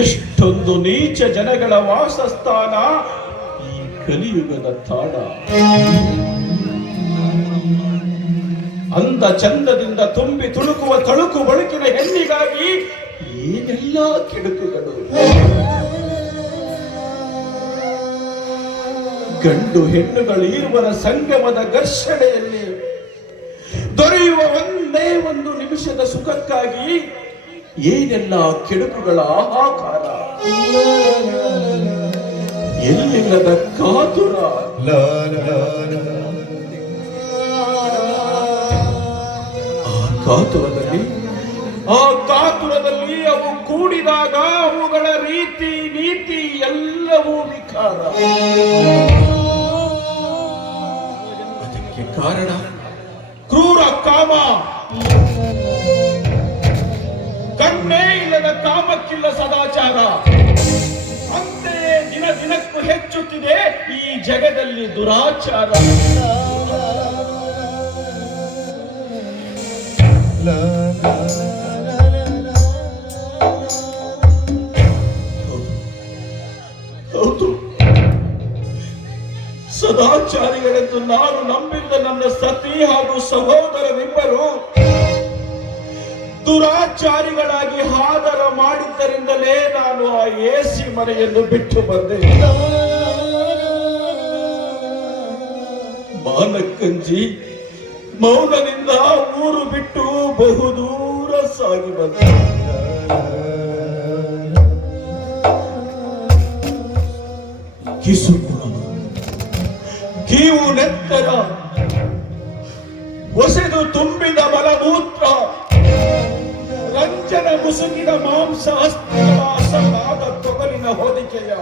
ಎಷ್ಟೊಂದು ನೀಚ ಜನಗಳ ವಾಸಸ್ಥಾನ ಈ ಕಲಿಯುಗದ ತಾಣ. ಅಂದ ಚಂದದಿಂದ ತುಂಬಿ ತುಳುಕುವ ತಳುಕು ಬಳುಕಿನ ಹೆಣ್ಣಿಗಾಗಿ ಏನೆಲ್ಲ ಕೆಡುಕುಗಳು. ಗಂಡು ಹೆಣ್ಣುಗಳು ಇರುವರ ಸಂಗಮದ ಘರ್ಷಣೆಯಲ್ಲಿ ದೊರೆಯುವ ಒಂದೇ ಒಂದು ನಿಮಿಷದ ಸುಖಕ್ಕಾಗಿ ಏನೆಲ್ಲ ಕೆಡುಕುಗಳ ಹಾಹಾಕಾರ, ಎಲ್ಲಿಲ್ಲದ ಕಾತುರ. ಆ ಕಾತುರದಲ್ಲಿ ಅವು ಕೂಡಿದಾಗ ಅವುಗಳ ರೀತಿ ನೀತಿ ಎಲ್ಲವೂ ವಿಕಾರ. ಅದಕ್ಕೆ ಕಾರಣ ಕ್ರೂರ ಕಾಮ. ಕಣ್ಣೇ ಇಲ್ಲದ ಕಾಮಕ್ಕಿಲ್ಲ ಸದಾಚಾರ. ಅಂತೆಯೇ ದಿನ ದಿನಕ್ಕೂ ಹೆಚ್ಚುತ್ತಿದೆ ಈ ಜಗದಲ್ಲಿ ದುರಾಚಾರ. ಹೌದು, ಸದಾಚಾರಿಗಳೆಂದು ನಾನು ನಂಬಿದ್ದ ನನ್ನ ಸತಿ ಹಾಗೂ ಸಹೋದರರಿಬ್ಬರು ದುರಾಚಾರಿಗಳಾಗಿ ಆದರ ಮಾಡಿದ್ದರಿಂದಲೇ ನಾನು ಆ ಎಸಿ ಮನೆಯನ್ನು ಬಿಟ್ಟು ಬಂದೆ. ಮಾನಕ್ಕಂಜಿ ಮೌನದಿಂದ ಊರು ಬಿಟ್ಟು ಬಹುದೂರ ಸಾಗಿ ಬಂದೆ. ಕಿಸುಕುಳ, ಕೀವು ನೆತ್ತರ, ಹೊಸೆದು ತುಂಬಿದ ಮಲಮೂತ್ರ, ರಂಜನ ಮುಸುಕಿದ ಮಾಂಸ ಅಸ್ತಿವಾಸವಾದ ತೊಗಲಿನ ಹೊದಿಕೆಯ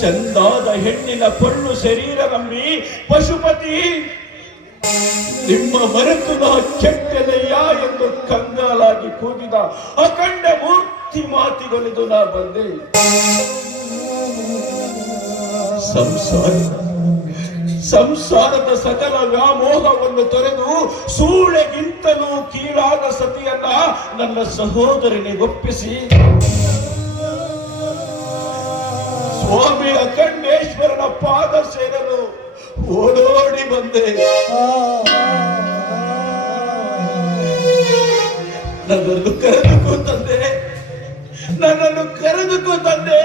ಚಂದಾದ ಹೆಣ್ಣಿನ ಪೊಳ್ಳು ಶರೀರ ನಂಬಿ ಪಶುಪತಿ ನಿಮ್ಮ ಮರೆತು ನಾ ಕೆಟ್ಟದಯ್ಯ ಎಂದು ಕಂಗಾಲಾಗಿ ಕೂಗಿದ ಅಖಂಡ ಮೂರ್ತಿ ಮಾತಿಗೊಲಿದು ನಾ ಬಂದೆ. ಸಂಸಾರದ ಸಕಲ ವ್ಯಾಮೋಹವನ್ನು ತೊರೆದು ಸೂಳೆಗಿಂತಲೂ ಕೀಳಾದ ಸತಿಯನ್ನ ನನ್ನ ಸಹೋದರನಿಗೊಪ್ಪಿಸಿ ಸ್ವಾಮಿ ಅಖಂಡೇಶ್ವರನ ಪಾದ ಸೇರಲು ಓಡೋಡಿ ಬಂದೆ. ನನ್ನನ್ನು ಕರೆದುಕೋ ತಂದೆ, ನನ್ನನ್ನು ಕರೆದುಕೋ ತಂದೆ.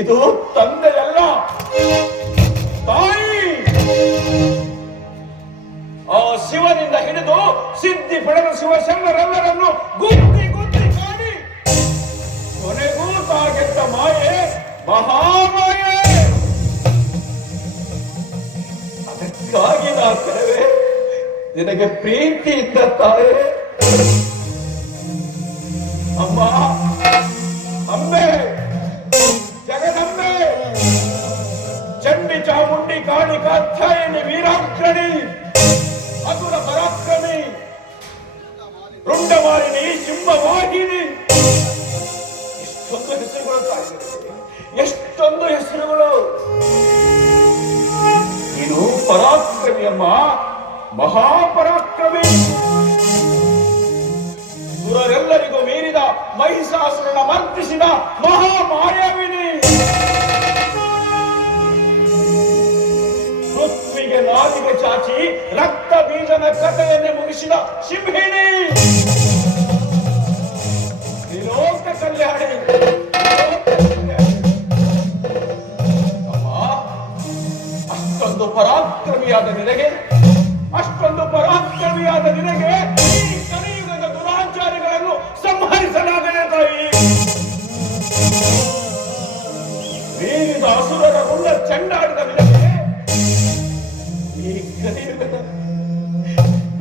ಇದು ತಂದೆಯಲ್ಲ, ತಾಯಿ. ಆ ಶಿವನಿಂದ ಹಿಡಿದು ಸಿದ್ಧಿ ಪಡೆದ ಶಿವಶರಣರೆಲ್ಲರನ್ನು ಗುದ್ದಿ ಗುದ್ದಿ ಮಾಡಿ ಕೊನೆಗೂ ತಾಗೆದ್ದ ಮಾಯೆ ಮಹಾಮಾಯೆ. ಅದಕ್ಕಾಗಿ ನಾ ಕರೆವೆ ನಿನಗೆ ಪ್ರೀತಿ ಇದ್ದ ತಾಯೇ. ಅಮ್ಮ, ಅಂಬೆ, ಜಗದಂಬೆ, ಚಂಡಿ ಚಾಮುಂಡಿ ಕಾಳಿ ಕಾತ್ಯಾಯಿನಿ ವೀರಾಗ್ರಣಿ ಅಸುರ ಪರಾಕ್ರಮಿ ರುಂಡಮಾಲಿನಿ ಸಿಂಹವಾಹಿನಿ. ಎಷ್ಟೊಂದು ಹೆಸರುಗಳು ತಾಯಿಗಳಿಗೆ, ಎಷ್ಟೊಂದು ಹೆಸರುಗಳು. ನೀನು ಪರಾಕ್ರಮಿ ಅಮ್ಮ, ಮಹಾಪರಾಕ್ರಮಿ. ಸುರರೆಲ್ಲರಿಗೂ ಮೀರಿದ ಮಹಿಷಾಸುರನ ಮರ್ದಿಸಿದ ಮಹಾಮಾಯಾವಿನಿ. ಪೃಥ್ವಿಗೆ ನಾಲಿಗೆ ಚಾಚಿ ರಕ್ತ ಬೀಜನ ಕಥೆಯನ್ನೇ ಮುಗಿಸಿದ ಸಿಂಹಿಣಿ. ತ್ರಿಲೋಕ ಕಲ್ಯಾಣಿ. ಅಮ್ಮ, ಅಷ್ಟೊಂದು ಪರಾಕ್ರಮಿಯಾದ ನಿನಗೆ, ಅಷ್ಟೊಂದು ಪರಾಕ್ರಮಿಯಾದ ನಿನಗೆ ಈ ಕಲಿಯುಗದ ದುರಾಚಾರಿಗಳನ್ನು ಸಂಹರಿಸಲಾಗದೆ ತಾಯಿ. ಮೀರಿದ ಅಸುರರ ಮುನ್ನ ಚೆಂಡಾಡಿದ ನಿನಗೆ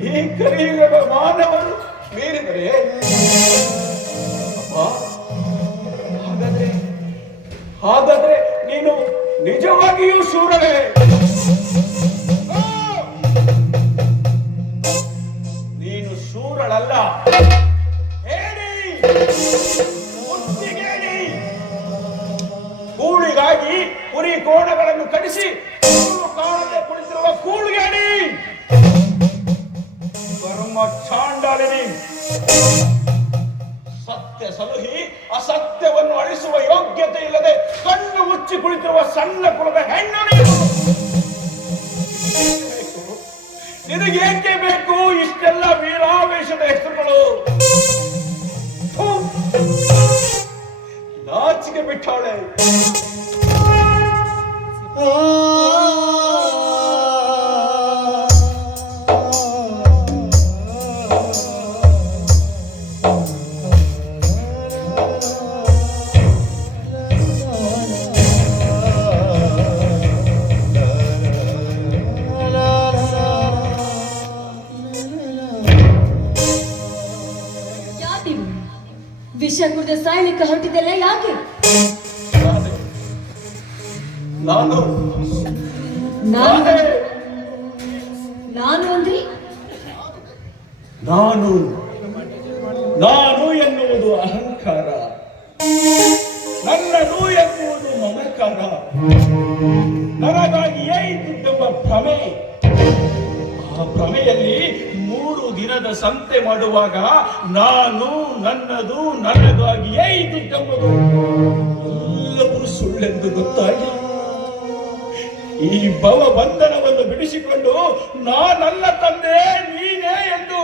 ಈ ಕಲಿಯುಗದ ಮಾನವರು ಮೀರಿದರೆ ಹಾಗಾದ್ರೆ ನೀನು ನಿಜವಾಗಿಯೂ ಶೂರನೇ. ಕಾಣದೆ ಕುಳಿತಿರುವ ಕೂಳುಗಾಡಿ, ಕರ್ಮ ಚಾಂಡಾಲಿನಿ, ಸತ್ಯ ಸಲುಹಿ ಅಸತ್ಯವನ್ನು ಅಳಿಸುವ ಯೋಗ್ಯತೆ ಇಲ್ಲದೆ ಕಣ್ಣು ಮುಚ್ಚಿ ಕುಳಿತಿರುವ ಸಣ್ಣ ಕುಲದ ಹೆಣ್ಣು ನೀನು. ನಿನಗೇಕೆ ಬೇಕು ಇಷ್ಟೆಲ್ಲ ವೀರಾವೇಶದ ಹೆಸರುಗಳು? ನಾಚಿಕೆ ಬಿಟ್ಟವಳೆ. ವಿಷ ಕುಡಿದ ಸಾಯಲಿಕ್ಕೆ ಹೊರಟಿದ್ದೆಲ್ಲ ಯಾಕೆ? ನಾನು ಅಂದ್ರಿ? ನಾನು ಎನ್ನುವುದು ಅಹಂಕಾರ, ನನ್ನದು ಎನ್ನುವುದು ಮಮಕಾರ, ನನಗಾಗಿಯೇ ಇದ್ದಿದ್ದೆಂಬ ಭ್ರಮೆ. ಆ ಭ್ರಮೆಯಲ್ಲಿ 3 ದಿನದ ಸಂತೆ ಮಾಡುವಾಗ ನಾನು, ನನ್ನದು, ನನಗಾಗಿಯೇ ಇದ್ದಿದ್ದೆಂಬುದು ಎಲ್ಲವೂ ಸುಳ್ಳೆಂದು ಗೊತ್ತಾಗಿ ಈ ಭವ ಬಂಧನವನ್ನು ಬಿಡಿಸಿಕೊಂಡು ನಾನಲ್ಲ ತಂದೆ ನೀನೇ ಎಂದು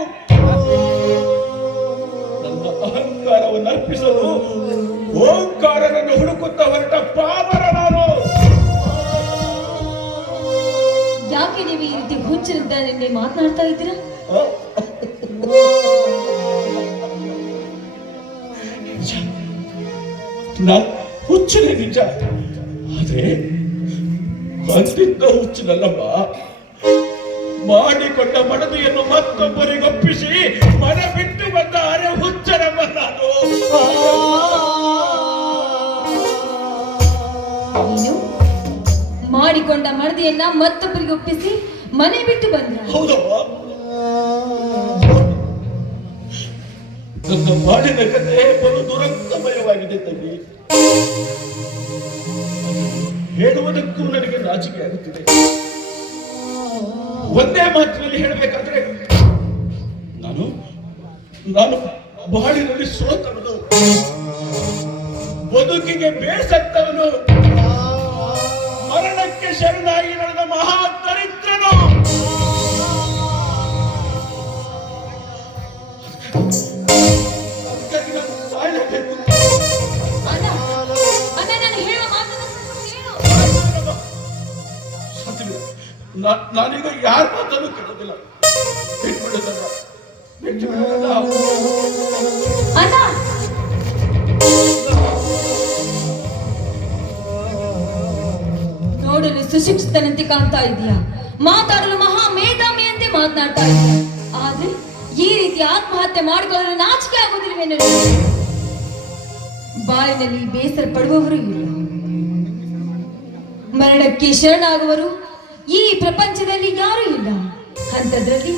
ನನ್ನ ಅಹಂಕಾರವನ್ನು ಅರ್ಪಿಸಲು ಓಂಕಾರನನ್ನು ಹುಡುಕುತ್ತಾ ಹೊರಟ ಪಾಮರ ನಾನು. ಯಾಕೆ ನೀವು ಈ ರೀತಿ ಹುಚ್ಚರಿದ್ದ ಮಾತನಾಡ್ತಾ ಇದ್ದೀರಾ? ನಾನು ಹುಚ್ಚನೇ ನಿಜ, ಆದ್ರೆ ಅಂತಿದ್ದ ಹುಚ್ಚನಲ್ಲಮ್ಮ. ಮಾಡಿಕೊಂಡ ಮಡದಿಯನ್ನು ಮತ್ತೊಬ್ಬರಿಗೊಪ್ಪಿಸಿ ಮನೆ ಬಿಟ್ಟು ಬಂದ ಅರೆ ಹುಚ್ಚನಮ್ಮ ನಾನು. ನೀನು ಮಾಡಿಕೊಂಡ ಮಡದಿಯನ್ನ ಮತ್ತೊಬ್ಬರಿಗೆ ಒಪ್ಪಿಸಿ ಮನೆ ಬಿಟ್ಟು ಬಂದ? ಹೌದಮ್ಮ, ನನ್ನ ಮಾಡಿದ ಕಥೆ ಬಲು ದುರಂತಮಯವಾಗಿದೆ ತಂಗಿ. ಹೇಳುವುದಕ್ಕೂ ನನಗೆ ನಾಚಿಕೆ ಆಗುತ್ತಿದೆ. ಒಂದೇ ಮಾತಿನಲ್ಲಿ ಹೇಳಬೇಕಾದ್ರೆ ನಾನು ಬಾಳಿನಲ್ಲಿ ಸೋತವನು, ಬದುಕಿಗೆ ಬೇಸತ್ತವನು, ಮರಣಕ್ಕೆ ಶರಣಾಗಿ ನಡೆದ ಮಹಾ ದರಿದ್ರನು. ಅದಕ್ಕಾಗಿ ನಾನು ಸಾಯಲೇಬೇಕು. ನಾನೀಗ ಯಾರ ಮಾತನ್ನು ಕೇಳೋದಿಲ್ಲ. ನೋಡಲು ಸುಶಿಕ್ಷಿತನಂತೆ ಕಾಣ್ತಾ ಇದೆಯಾ, ಮಾತಾಡಲು ಮಹಾ ಮೇಧಾವಿಯಂತೆ ಮಾತನಾಡ್ತಾ ಇದೆಯಾ, ಆದ್ರೆ ಈ ರೀತಿ ಆತ್ಮಹತ್ಯೆ ಮಾಡಿಕೊಳ್ಳಲು ನಾಚಿಕೆ ಆಗುವುದಿಲ್ಲವೇನು? ಬಾಳಿನಲ್ಲಿ ಬೇಸರ ಪಡುವವರು ಇಲ್ಲ, ಮರಣಕ್ಕೆ ಶರಣಾಗುವರು ಈ ಪ್ರಪಂಚದಲ್ಲಿ ಯಾರೂ ಇಲ್ಲ. ಅಂಥದ್ರಲ್ಲಿ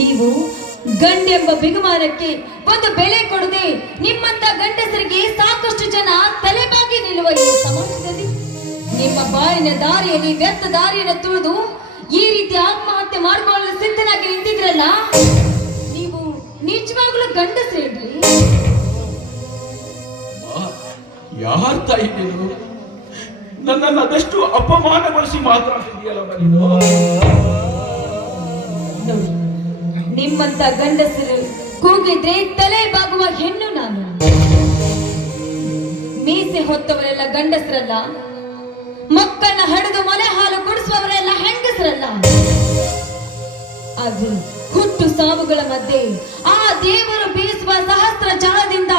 ನೀವು ಗಂಡೆಂಬ ಬಿಗುಮಾನಕ್ಕೆ ಒಂದು ಬೆಲೆ ಕೊಡದೆ ನಿಮ್ಮಂತ ಗಂಡಸರಿಗೆ ಸಾಕಷ್ಟು ಜನ ತಲೆಬಾಗಿ ನಿಲ್ಲುವ ಈ ಸಮಾಜದಲ್ಲಿ ನಿಮ್ಮ ಬಾಳಿನ ದಾರಿಯಲ್ಲಿ ವ್ಯರ್ಥ ದಾರಿಯನ್ನು ತುಳಿದು ಈ ರೀತಿ ಆತ್ಮಹತ್ಯೆ ಮಾಡಿಕೊಳ್ಳಲು ಸಿದ್ಧನಾಗಿ ನಿಂತಿದ್ರಲ್ಲ, ನೀವು ನಿಜವಾಗ್ಲೂ ಗಂಡಸ್ರೇನ್ರಿ? ಯಾರ ತಾಯಿ ನೀನು? ನನ್ನನ್ನು ಅದೆಷ್ಟು ಅಪಮಾನಗೊಳಿಸಿ ಮಾತನಾಡ್ತಿದೆಯಲ್ಲ ನೀನು. ನಿಮ್ಮಂತ ಗಂಡಸರು ಕೂಗಿದ್ರೆ ತಲೆ ಬಾಗುವ ಹೆಣ್ಣು ನಾನು. ಮೀಸೆ ಹೊತ್ತವರೆಲ್ಲ ಗಂಡಸರಲ್ಲ, ಮಕ್ಕಳನ್ನ ಹಡೆದು ಮನೆ ಹಾಲು ಕುಡಿಸುವವರೆಲ್ಲ ಹೆಂಗಸರಲ್ಲ. ಆದ್ರೆ ಹುಟ್ಟು ಸಾವುಗಳ ಮಧ್ಯೆ ಆ ದೇವರು ಬೀಸುವ ಸಹಸ್ರ ಜಾಲದಿಂದ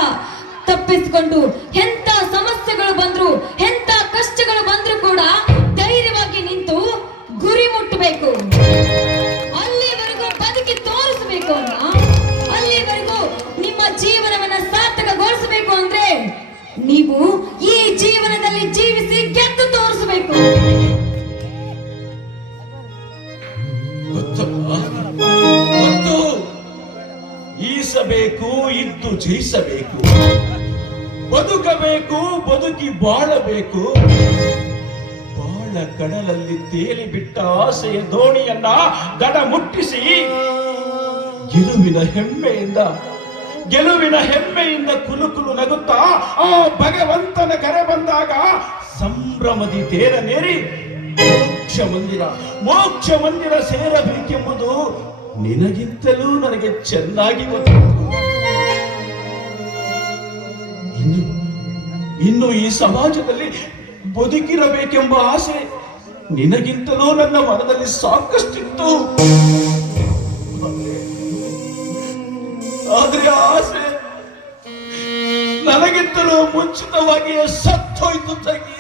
ತಪ್ಪಿಸಿಕೊಂಡು ಎಂತ ಸಮಸ್ಯೆಗಳು ಬಂದ್ರು, ಎಂತ ಕಷ್ಟಗಳು ಬಂದ್ರು ಕೂಡ ಧೈರ್ಯವಾಗಿ ನಿಂತು ಗುರಿ ಮುಟ್ಟಬೇಕು. ಅಲ್ಲಿವರೆಗೂ ಬದುಕಿ ತೋರಿಸಬೇಕು ಅಲ್ಲ, ಅಲ್ಲಿವರೆಗೂ ನಿಮ್ಮ ಜೀವನವನ್ನ ಸಾರ್ಥಕಗೊಳಿಸಬೇಕು ಅಂದ್ರೆ ನೀವು ಈ ಜೀವನದಲ್ಲಿ ಜೀವಿಸಿ ಗೆದ್ದು ತೋರಿಸಬೇಕು. ಮತ್ತು ಈಸಬೇಕು, ಇದ್ದು ಜಯಿಸಬೇಕು, ಬದುಕಬೇಕು, ಬದುಕಿ ಬಾಳಬೇಕು, ಬಾಳ ಕಳ್ಳ ಕಡಲಲ್ಲಿ ತೇಲಿ ಬಿಟ್ಟ ಆಸೆಯ ದೋಣಿಯನ್ನ ದಡ ಮುಟ್ಟಿಸಿ ಗೆಲುವಿನ ಹೆಮ್ಮೆಯಿಂದ ಕುಲುಕುಲು ನಗುತ್ತಾ ಆ ಭಗವಂತನ ಕರೆ ಬಂದಾಗ ಸಂಭ್ರಮದಿ ತೇರನೇರಿ ಮೋಕ್ಷ ಮಂದಿರ ಸೇರಬೇಕೆಂಬುದು ನಿನಗಿಂತಲೂ ನನಗೆ ಚೆನ್ನಾಗಿ ಗೊತ್ತು. ಇನ್ನು ಈ ಸಮಾಜದಲ್ಲಿ ಬದುಕಿರಬೇಕೆಂಬ ಆಸೆ ನಿನಗಿಂತಲೂ ನನ್ನ ಮನದಲ್ಲಿ ಸಾಕಷ್ಟಿತ್ತು. ಆದ್ರೆ ಆಸೆ ನನಗಿಂತಲೂ ಮುಂಚಿತವಾಗಿಯೇ ಸತ್ತೋಯ್ತು ತಂಗಿ.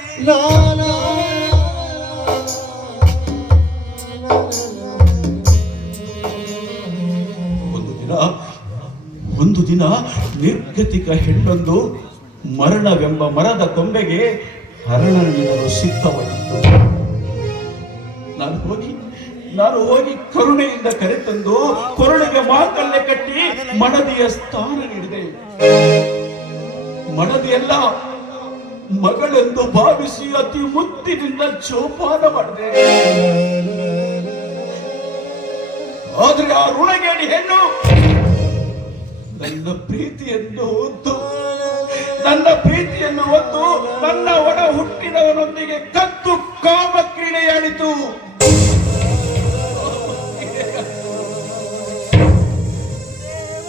ಒಂದು ದಿನ ನಿರ್ಗತಿಕ ಹೆಣ್ಣೊಂದು ಮರಣವೆಂಬ ಮರದ ಕೊಂಬೆಗೆ ಹರಣನಿಂದಲೂ ಸಿದ್ಧವಾಗಿತ್ತು. ನಾನು ಹೋಗಿ ಕರುಣೆಯಿಂದ ಕರೆತಂದು ಕೊರಳಿಗೆ ಮಾತಲ್ಲೇ ಕಟ್ಟಿ ಮಡದಿಯ ಸ್ಥಾನ ನೀಡಿದೆ. ಮಡದಿಯಲ್ಲ ಮಗಳೆಂದು ಭಾವಿಸಿ ಅತಿ ಮುತ್ತಿನಿಂದ ಜೋಪಾನ ಮಾಡಿದೆ. ಆದ್ರೆ ಆ ಋಣಗೇಡಿ ಹೆಣ್ಣು ನನ್ನ ಪ್ರೀತಿಯನ್ನು ಹೊತ್ತು ನನ್ನ ಒಡ ಹುಟ್ಟಿದವನೊಂದಿಗೆ ಕದ್ದು ಕಾಮ ಕ್ರೀಡೆಯಾಡಿತು.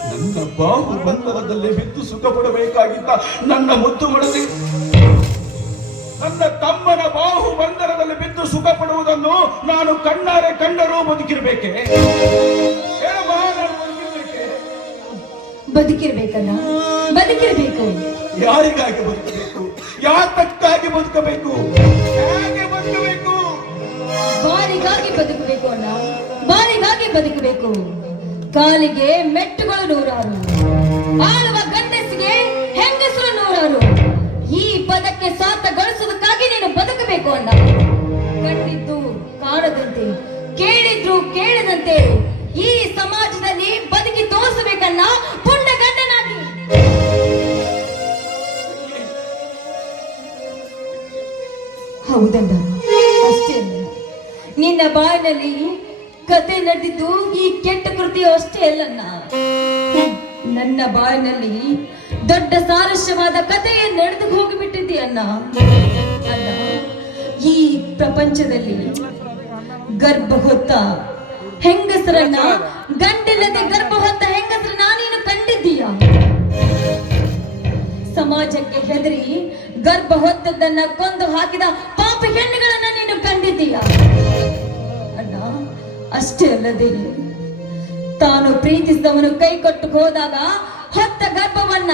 ನನ್ನ ಬಾಹು ಬಂಧನದಲ್ಲಿ ಬಿದ್ದು ಸುಖ ಪಡಬೇಕಾಗಿದ್ದ ನನ್ನ ಮುದ್ದು ಮಡದಿ ನನ್ನ ತಮ್ಮನ ಬಾಹು ಬಂಧನದಲ್ಲಿ ಬಿದ್ದು ಸುಖ ಪಡುವುದನ್ನು ನಾನು ಕಣ್ಣಾರೆ ಕಂಡರೂ ಬದುಕಿರ್ಬೇಕೆ? ಬದುಕಿರ್ಬೇಕು. ಯಾರಿಗಾಗಿ ಬದುಕಬೇಕು? ಯಾತಕ್ಕಾಗಿ ಬದುಕಬೇಕು? ಹೇಗೆ ಬದುಕಬೇಕು? ಬಾರಿಗಾಗಿ ಬದುಕಬೇಕು ಅಣ್ಣ, ಬಾರಿಗಾಗಿ ಬದುಕಬೇಕು. ಕಾಲಿಗೆ ಮೆಟ್ಟುಗಳು ನೂರಾರು, ಆಳುವ ಗಂಡಸಿಗೆ ಹೆಂಗಸರು ನೂರಾರು. ಈ ಪದಕ್ಕೆ ಸಾಥ ಗಳಿಸೋದಕ್ಕಾಗಿ ನೀನು ಬದುಕಬೇಕು ಅಣ್ಣ. ಕಂಡಿದ್ದು ಕಾಣದಂತೆ, ಕೇಳಿದ್ರು ಕೇಳದಂತೆ ಈ ಸಮಾಜದಲ್ಲಿ ಬದುಕಿ ತೋರಿಸಬೇಕನ್ನ ಪುಣ್ಯ ಗಂಡನಾಗಿ. ಹೌದಣ್ಣ, ಅಷ್ಟೇ ಅಲ್ಲ, ನಿನ್ನ ಬಾಯಿನಲ್ಲಿ ಕತೆ ನಡೆದಿದ್ದು ಈ ಕೆಟ್ಟ ಕೃತಿಯು ಅಷ್ಟೇ ಅಲ್ಲಣ್ಣ. ನನ್ನ ಬಾಯಿನಲ್ಲಿ ದೊಡ್ಡ ಸಾರಸ್ಯವಾದ ಕಥೆಯೇ ನಡೆದು ಹೋಗಿಬಿಟ್ಟಿದೆಯಣ್ಣ. ಅಲ್ಲ, ಈ ಪ್ರಪಂಚದಲ್ಲಿ ಗರ್ಭ ಹೊತ್ತ ಹೆಂಗಸರನ್ನ, ಗಂಡಿಲ್ಲದೆ ಗರ್ಭ ಹೊತ್ತ ಹೆಂಗಸರನ್ನ ನೀನು ಕಂಡಿದ್ದೀಯ? ಸಮಾಜಕ್ಕೆ ಹೆದರಿ ಗರ್ಭ ಹೊತ್ತದನ್ನ ಕೊಂದು ಹಾಕಿದ ಪಾಪ ಹೆಣ್ಣುಗಳನ್ನ ನೀನು ಕಂಡಿದ್ದೀಯ ಅಣ್ಣ. ಅಷ್ಟೇ ಅಲ್ಲದೆ ತಾನು ಪ್ರೀತಿಸಿದವನು ಕೈ ಕೊಟ್ಟು ಹೋದಾಗ ಹೊತ್ತ ಗರ್ಭವನ್ನ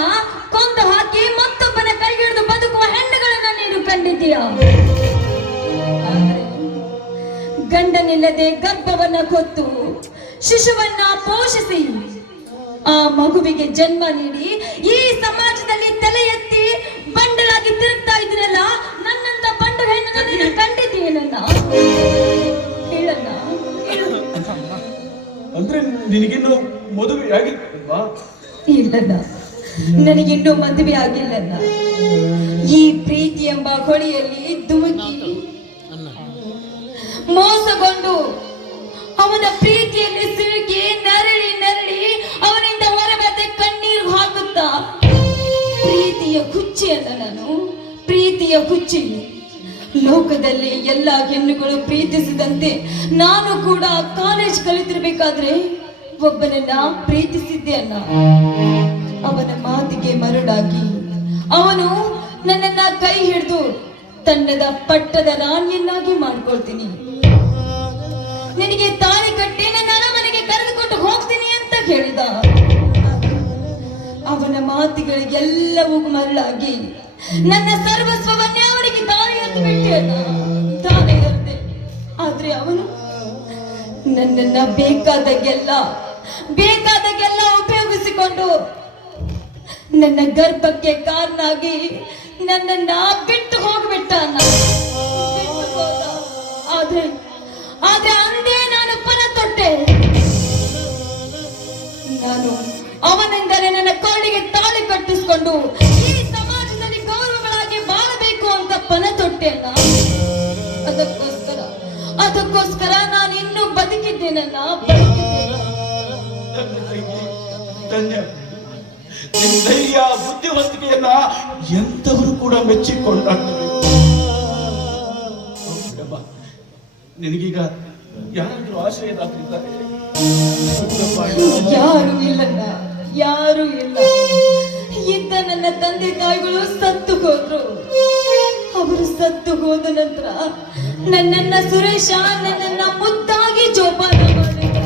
ಕೊಂದು ಹಾಕಿ ಮತ್ತೊಬ್ಬನ ಕೈ ಹಿಡಿದು ಬದುಕುವ ಹೆಣ್ಣುಗಳನ್ನ ನೀನು ಕಂಡಿದ್ದೀಯ. ಗಂಡನಿಲ್ಲದೆ ಗರ್ಭವನ್ನ ಹೊತ್ತು ಶಿಶುವನ್ನ ಪೋಷಿಸಿ ಆ ಮಗುವಿಗೆ ಜನ್ಮ ನೀಡಿ ಈ ಸಮಾಜದಲ್ಲಿ ತಲೆ ಎತ್ತಿ ಬಂಡಲಾಗಿ ತಿರುಗ್ತಾ ಇದ್ರಲ್ಲ, ನನ್ನಂತ ಬಂಡು ಹೆಣ್ಣನ್ನು ನೀನು ಕಂಡಿದ್ದೀಯಲ್ಲ? ಹೇಳಣ್ಣ. ಅಂದ್ರೆ ನಿನಗಿನ್ನು ಮದುವೆ ಆಗಿಲ್ವಾ? ಇಲ್ಲಣ್ಣ, ನನಗಿನ್ನೂ ಮದುವೆ ಆಗಿಲ್ಲಣ್ಣ. ಈ ಪ್ರೀತಿ ಎಂಬ ಹೊಳೆಯಲ್ಲಿ ಧುಮುಕಿ ಮೋಸಗೊಂಡು ಅವನ ಪ್ರೀತಿಯಲ್ಲಿ ಸಿಲುಕಿ ನರಳಿ ಅವನಿಂದ ಹೊರಬಂದ ಕಣ್ಣೀರು ಹಾಕುತ್ತಾ ಪ್ರೀತಿಯ ಹುಚ್ಚಿಯಲ್ಲ ನಾನು, ಪ್ರೀತಿಯ ಹುಚ್ಚಿ. ಲೋಕದಲ್ಲಿ ಎಲ್ಲ ಹೆಣ್ಣುಗಳು ಪ್ರೀತಿಸಿದಂತೆ ನಾನು ಕೂಡ ಕಾಲೇಜ್ ಕಲಿತಿರ್ಬೇಕಾದ್ರೆ ಒಬ್ಬನನ್ನ ಪ್ರೀತಿಸಿದ್ದೆ ಅಲ್ಲ. ಅವನ ಮಾತಿಗೆ ಮರುಳಾಗಿ ಅವನು ನನ್ನನ್ನ ಕೈ ಹಿಡಿದು ತನ್ನದ ಪಟ್ಟದ ರಾಣಿಯನ್ನಾಗಿ ಮಾಡ್ಕೊಳ್ತೀನಿ, ನಿನಗೆ ತಾಳಿ ಕಟ್ಟಿ ನನ್ನ ಮನೆಗೆ ಕರೆದುಕೊಂಡು ಹೋಗ್ತೀನಿ ಅಂತ ಹೇಳಿದ. ಅವನ ಮಾತುಗಳಿಗೆಲ್ಲವೂ ಮರಳಾಗಿ ನನ್ನ ಸರ್ವಸ್ವವನ್ನೇ ಅವನಿಗೆ ತಾಳಿ ಎತ್ತು ಬಿಟ್ಟೆ. ಆದ್ರೆ ಅವನು ನನ್ನನ್ನ ಬೇಕಾದಾಗೆಲ್ಲ ಉಪಯೋಗಿಸಿಕೊಂಡು ನನ್ನ ಗರ್ಭಕ್ಕೆ ಕಾರಣಾಗಿ ನನ್ನನ್ನ ಬಿಟ್ಟು ಹೋಗ್ಬಿಟ್ಟ. ಆದ್ರೆ ಅಂದೇ ನಾನು ಪಣ ತೊಟ್ಟೆ. ನಾನು ಅವನೆಂದರೆ ನನ್ನ ಕೊಳ್ಳಿಗೆ ತಾಳಿ ಕಟ್ಟಿಸಿಕೊಂಡು ಈ ಸಮಾಜದಲ್ಲಿ ಗೌರವಗಳಾಗಿ ಬಾಳಬೇಕು ಅಂತ ಪಣ ತೊಟ್ಟೆ ಅಲ್ಲ. ಅದಕ್ಕೂ ನಿನಗೋಸ್ಕರ ನಾನು ಇನ್ನೂ ಬದುಕಿದ್ದೇನಲ್ಲ. ನನ್ನ ತಂಗಿ, ಧನ್ಯ. ನಿನ್ನ ಧೈರ್ಯ ಬುದ್ಧಿವಂತಿಕೆಯನ್ನ ಎಂತವರು ಕೂಡ ಮೆಚ್ಚಿಕೊಂಡಾಡ್ತಬೇಕು. ನಿನಗೀಗ ಯಾರಾದ್ರೂ ಆಶ್ರಯದಾತರಿದ್ದಾರೆ? ಯಾರು ಇಲ್ಲಣ್ಣ, ಯಾರು ಇಲ್ಲ. ಇದ್ದ ನನ್ನ ತಂದೆ ತಾಯಿಗಳು ಸತ್ತು ಹೋದ್ರು. ಅವರು ಸತ್ತು ಹೋದ ನಂತರ ನನ್ನನ್ನ ಸುರೇಶ ನನ್ನನ್ನ ಮುದ್ದಾಗಿ ಜೋಪಾನ ಮಾಡಿದ.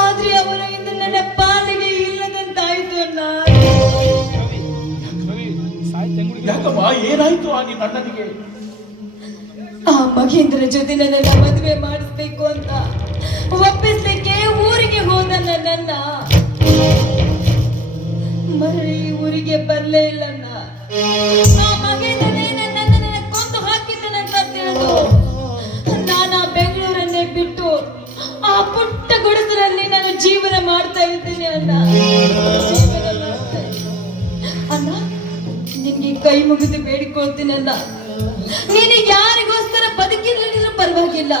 ಆದ್ರೆ ಅವರು ಇಂದು ನನ್ನ ಪಾಲಿಗೆ ಇಲ್ಲದಂತಾಯ್ತು ಅಣ್ಣ. ಯಾಕಮ್ಮ, ಏನಾಯ್ತು ಆ ನಿನ್ನ ಅಣ್ಣನಿಗೆ? ಆ ಮಹೇಂದ್ರ ಜೊತೆ ನನ್ನನ್ನ ಮದುವೆ ಮಾಡಿಸ್ಬೇಕು ಅಂತ ಒಪ್ಪಿಸ್ಲಿಕ್ಕೆ ಊರಿಗೆ ಹೋದ ನನ್ನನ್ನ ಮರಳಿ ಊರಿಗೆ ಬರ್ಲೇ ಇಲ್ಲಣ್ಣ. ಆ ಮಹೇಂದ್ರನೇ ನನ್ನನ್ನ ಕೊಂದು ಹಾಕಿದ್ದನಂತ ತಿಳಿದು ನಾನು ಆ ಬೆಂಗಳೂರನ್ನೇ ಬಿಟ್ಟು ಆ ಪುಟ್ಟ ಗುಡಿಸಲಲ್ಲಿ ನಾನು ಜೀವನ ಮಾಡ್ತಾ ಇದ್ದೇನೆ ಅಣ್ಣ. ಜೀವನ ಮಾಡ್ತಾ ಇದ್ದೀನಿ. ಅಣ್ಣ, ನಿನ್ಗೆ ಕೈ ಮುಗಿದು ಬೇಡಿಕೊಳ್ತೀನಣ್ಣ, ನೀನು ಯಾರಿಗೋಸ್ಕರ ಬದುಕಿದ್ರು ಪರವಾಗಿಲ್ಲ.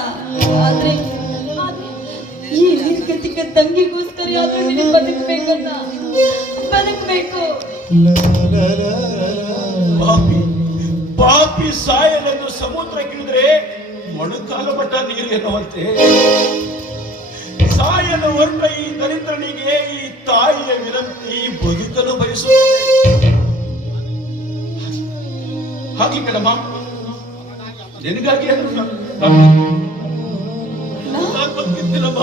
ಆದ್ರೆ ಈ ನಿರ್ಗತಿಕ ತಂಗಿಗೋಸ್ಕರ ಆದ್ರೂ ನೀನು ಬದುಕಬೇಕನ್ನ, ಬದುಕಬೇಕು. ಪಾಪಿ ಸಾಯಲೆಂದು ಸಮುದ್ರಕ್ಕಿಳಿದ್ರೆ ಮೊಣಕಾಲ ಮಟ್ಟ ನೀರು ಎನ್ನುವಂತೆ ಸಾಯಲು ಹೊರಟ ಈ ದರಿದ್ರನಿಗೆ ಈ ತಾಯಿಯ ವಿನಂತಿ ಬದುಕಲು ಬಯಸುತ್ತದೆ. ಹಾಗೆ ಕಣಮ್ಮ, ನಿನಗಾಗಿ ಬದುಕಿದ್ದಿಲ್ಲಮ್ಮ.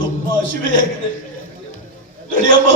ತುಂಬಾ ಶಿವೆಯಾಗಿದೆ. ನಡೆಯಮ್ಮ.